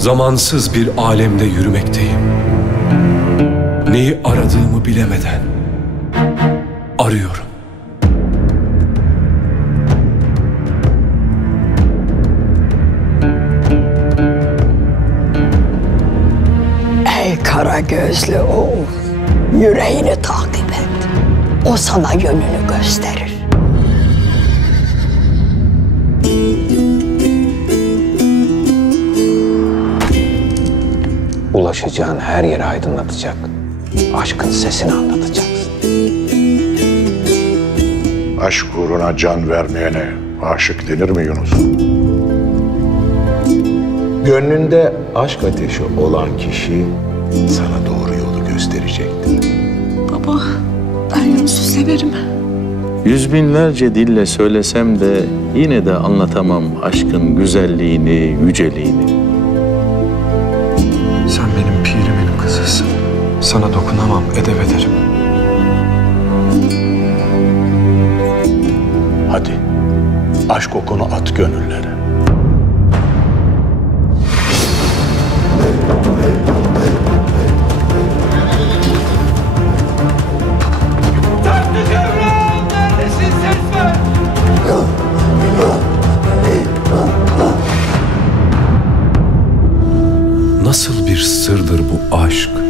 zamansız bir alemde yürümekteyim. Neyi aradığımı bilemeden arıyorum. Ey kara gözlü oğul, yüreğini takip et. O sana yönünü gösterir. ulaşacağın her yeri aydınlatacak. Aşkın sesini anlatacaksın. Aşk uğruna can vermeyene aşık denir mi Yunus? Gönlünde aşk ateşi olan kişi sana doğru yolu gösterecektir. Baba, ben Yunus'u severim. Yüz binlerce dille söylesem de yine de anlatamam aşkın güzelliğini, yüceliğini. Sen benim pirimin kızısın. Sana dokunamam, edep ederim. Hadi, aşk okunu at gönüllere. nasıl bir sırdır bu aşk?''